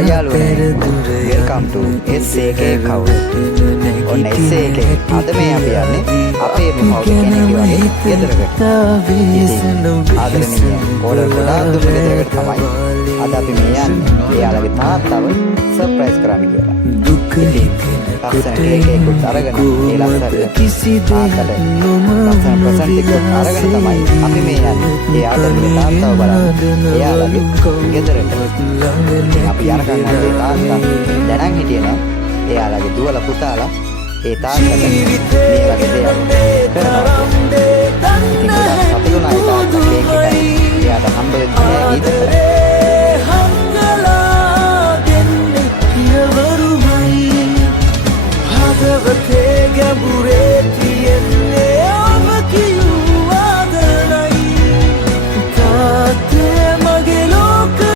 යාළුවනේ welcome to SAK කවුද ඔන්න SAK අද මේ අපි යන්නේ අපේ මොහොත කෙනෙක් වගේ ගෙදරකට ආදරණීය ඕඩර් ගොඩාක් දුන්න ගෙදරකට තමයි අද අපි මේ යන්නේ එයාලගේ තාත්තව සර්ප්‍රයිස් කරන්න කියලා ඉතින් ලස්සන කේක් එකක් අරගෙන ඒ ලස්සනට තාත්තට ලස්සන ප්‍රසන්ට් එකක් අරගෙන තමයි අපි මේ යන්නේ ඒ ආදරණීය තාත්තව බලන්න එයාලගේ ගෙදරට ඉතින් අපි යනකම් ඒ තාත්තා දැනන් හිටියේ නෑ එයාලගේ දුවලා පුතාලා ඒ තාත්තට මේ වගේ දෙයක් කරනවා ඉතින් සතුටුයි තාත්තා කේක් එකයි එයාට හම්බ වෙන්නේ ඊට